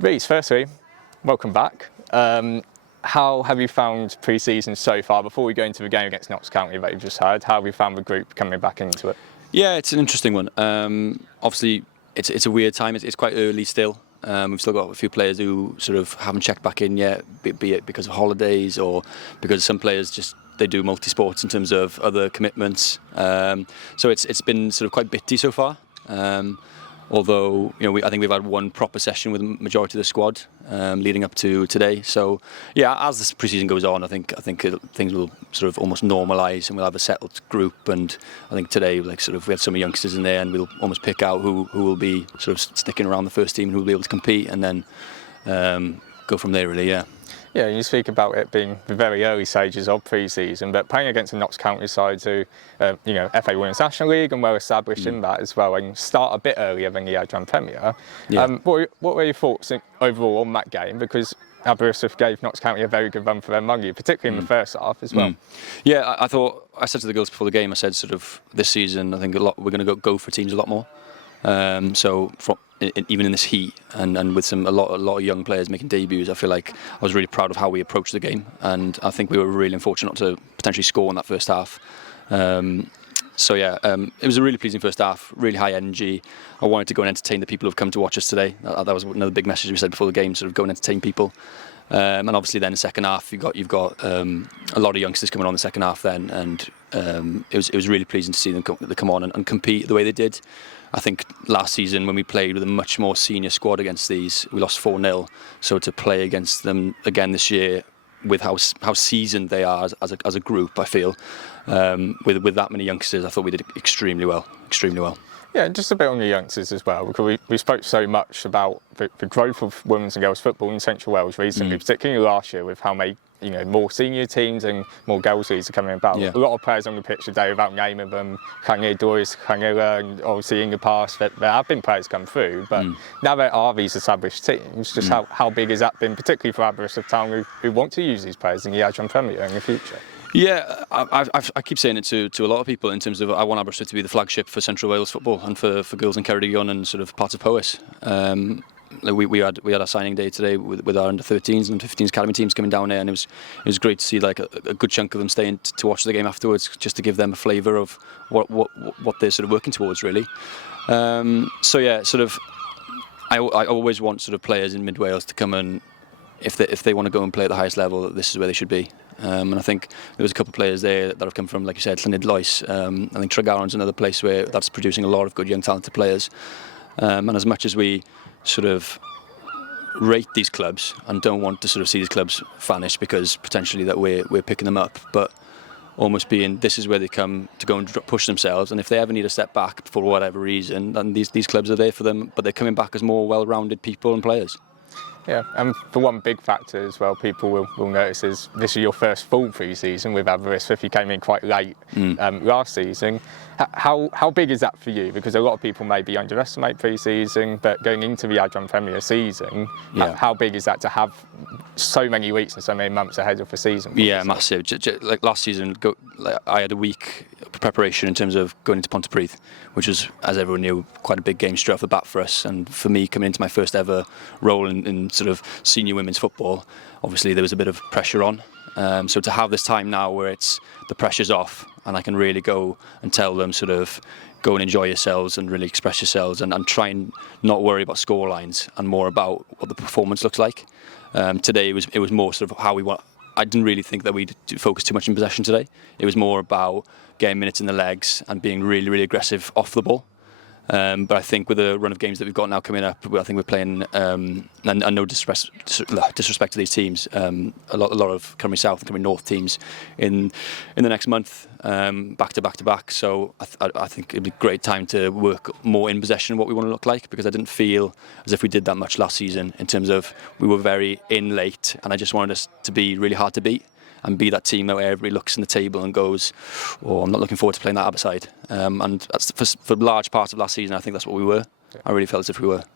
Rhys, firstly, welcome back. How have you found pre-season so far? Before we go into the game against Notts County that you've just had, how have you found the group coming back into it? Yeah, it's an interesting one. Obviously, it's a weird time. It's quite early still. We've still got a few players who sort of haven't checked back in yet, be it because of holidays or because some players just they do multi-sports in terms of other commitments. So it's been sort of quite bitty so far. Although I think we've had one proper session with the majority of the squad leading up to today. So yeah, as this pre-season goes on, I think things will sort of almost normalise and we'll have a settled group. And I think today, we had some youngsters in there, and we'll almost pick out who will be sort of sticking around the first team and who will be able to compete, and then go from there. Really, yeah. Yeah, you speak about it being the very early stages of pre-season, but playing against the Notts County side who, FA Women's National League and well established in that as well, and start a bit earlier than the Adran Premier. Yeah. What were your thoughts overall on that game? Because Aberystwyth gave Notts County a very good run for their money, particularly in the first half as well. Yeah, I said to the girls before the game, I said sort of this season, I think we're going to go for teams a lot more. Even in this heat and with a lot of young players making debuts, I feel like I was really proud of how we approached the game, and I think we were really unfortunate not to potentially score in that first half. It was a really pleasing first half, really high energy. I wanted to go and entertain the people who've come to watch us today. That was another big message we said before the game, sort of go and entertain people. And obviously then in the second half you've got a lot of youngsters coming on in the second half then, and it was really pleasing to see them come on and compete the way they did. I think last season when we played with a much more senior squad against these, we lost 4-0. So to play against them again this year, with how seasoned they are as a group, I feel with that many youngsters, I thought we did extremely well. Yeah, just a bit on the youngsters as well, because we spoke so much about the growth of women's and girls football in Central Wales recently, particularly last year, with how many more senior teams and more girls leagues are coming about. Yeah. A lot of players on the pitch today, without naming them, Kanye Doris, Kangela, and obviously in the past there have been players come through, but now there are these established teams. Just how big has that been, particularly for Aberystwyth Town, who want to use these players in the Adran Premier in the future? Yeah, I keep saying it to a lot of people in terms of I want Aberystwyth to be the flagship for Central Wales football and for girls in Ceredigion and sort of parts of Powys. We had our signing day today with our under-13s and under-15s academy teams coming down there, and it was great to see like a good chunk of them staying to watch the game afterwards, just to give them a flavour of what they're sort of working towards, really. I always want sort of players in Mid Wales to come and if they want to go and play at the highest level, this is where they should be. And I think there was a couple of players there that have come from, like you said, Llynid Lois. I think Tregaron's another place where that's producing a lot of good young talented players. And as much as we sort of rate these clubs and don't want to sort of see these clubs vanish because potentially that we're picking them up, but almost being this is where they come to go and push themselves, and if they ever need a step back for whatever reason, then these clubs are there for them, but they're coming back as more well-rounded people and players. Yeah, and for one big factor as well, people will notice is this is your first full pre-season with Aberystwyth. You came in quite late last season. How big is that for you? Because a lot of people maybe underestimate pre-season, but going into the Adran Premier season, how big is that to have so many weeks and so many months ahead of the season? Yeah, massive. Like last season, I had a week preparation in terms of going into Pontypridd, which was, as everyone knew, quite a big game straight off the bat for us. And for me, coming into my first ever role in sort of senior women's football, obviously there was a bit of pressure on. So to have this time now where the pressure's off and I can really go and tell them sort of go and enjoy yourselves and really express yourselves and try and not worry about score lines and more about what the performance looks like. Today it was more sort of how we want. I didn't really think that we'd focus too much in possession today. It was more about getting minutes in the legs and being really, really aggressive off the ball. But I think with the run of games that we've got now coming up, I think we're playing, and no disrespect to these teams, a lot of Cymru South and Cymru North teams in the next month, back to back. So I think it'd be a great time to work more in possession what we want to look like, because I didn't feel as if we did that much last season in terms of we were very in late, and I just wanted us to be really hard to beat. And be that team where everybody looks in the table and goes, "Oh, I'm not looking forward to playing that other side." And that's for large parts of last season, I think that's what we were. I really felt as if we were.